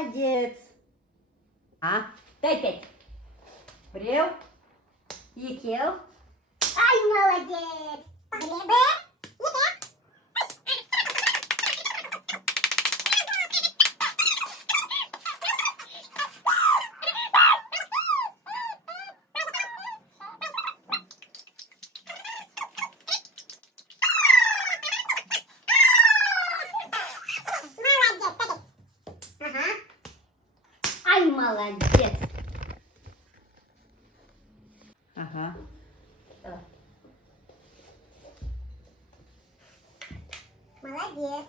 молодец. Дай 5. Біреу, екеу. Ай, молодец. Бір, Ай, молодец. Ага. Давай. молодец.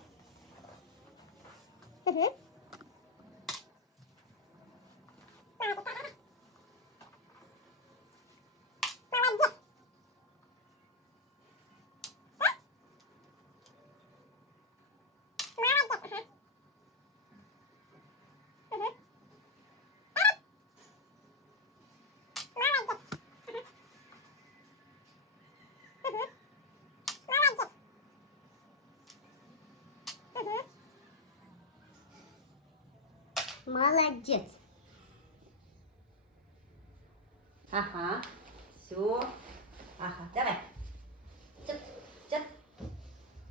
Молодец. Ага. Все. Ага. Давай. Чет.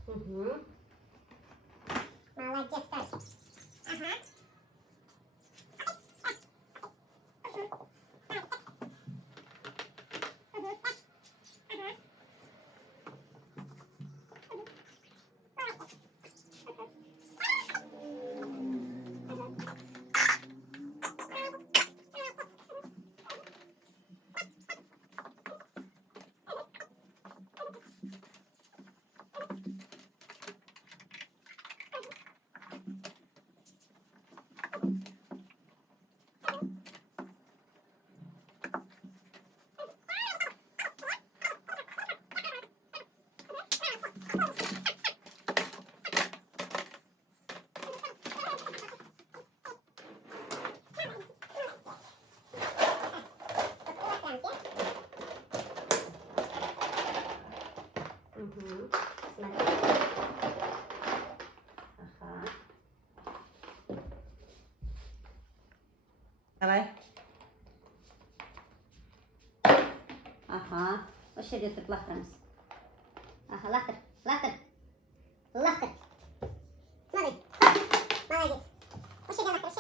Угу. Молодец, Тася. Ага. Угу. Смотри. Ага. Давай. Ага. Осы жерде тұрып лақтырамыз. Ага, лақтыр. Смотри. Молодец. Осы жерден лақтыр.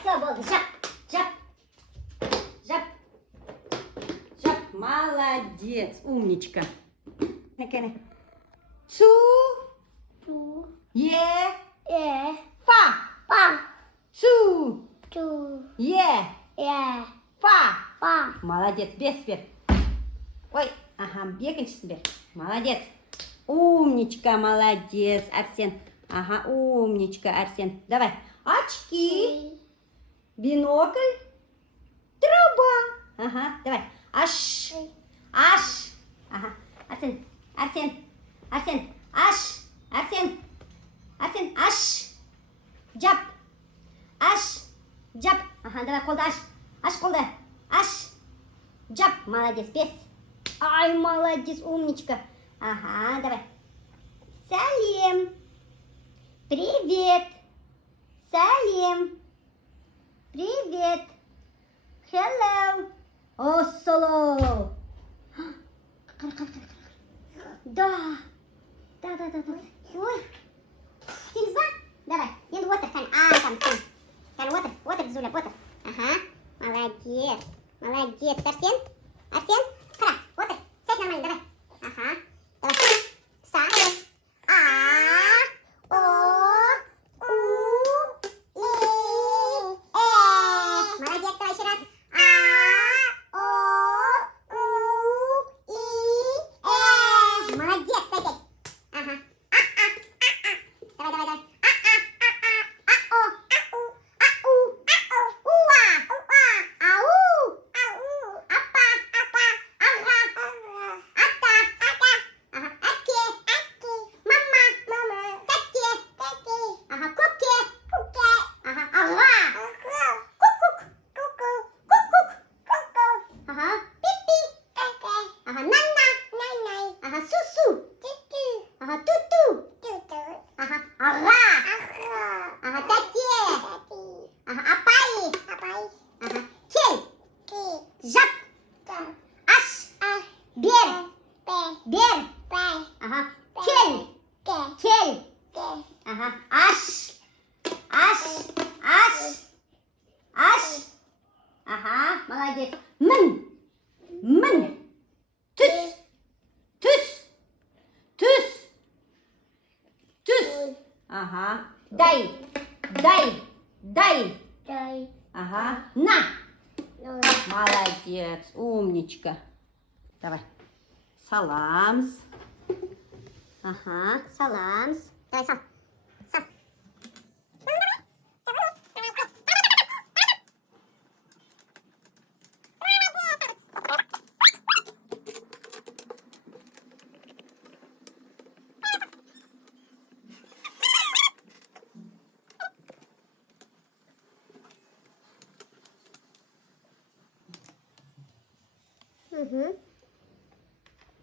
Все, болды. Жап. Молодец. Умничка. Накәне. Цу. Е. Фа. Цу. Е. Фа. Молодец. Бес бер. Ой. Ага. Екіншісін бер. Молодец. Умничка. Молодец. Арсен. Ага. Умничка. Арсен. Давай. Очки. Бинокль. Труба. Ага. Давай. Аш. Ага. Арсен. Аш. Арсен. Аш. Жап. Ага. Давай қолды аш. Аш қолды. Аш. Жап. Молодец. Бес. Ай, молодец. Умничка. Ага. Давай. Салем. Привет. Салем. Привет. Hello. Оссоло. Да. Ой. Теңіз ба? Давай. Енді отыр. Там сен. Отыр, Зуля, отыр. Ага. Молодец. Арсен. Қара. Отыр. Сядь нормально, давай. Ага. Давай. Са. Молодец, давай еще раз. Молодец, опять. молодец. Мін. Түс. Ага. Дай. Дай. Ага. На. Ну, Молодец, умничка. Давай. Саламс. Ага, саламс. давай сам.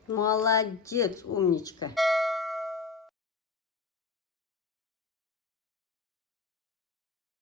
Молодец, умничка.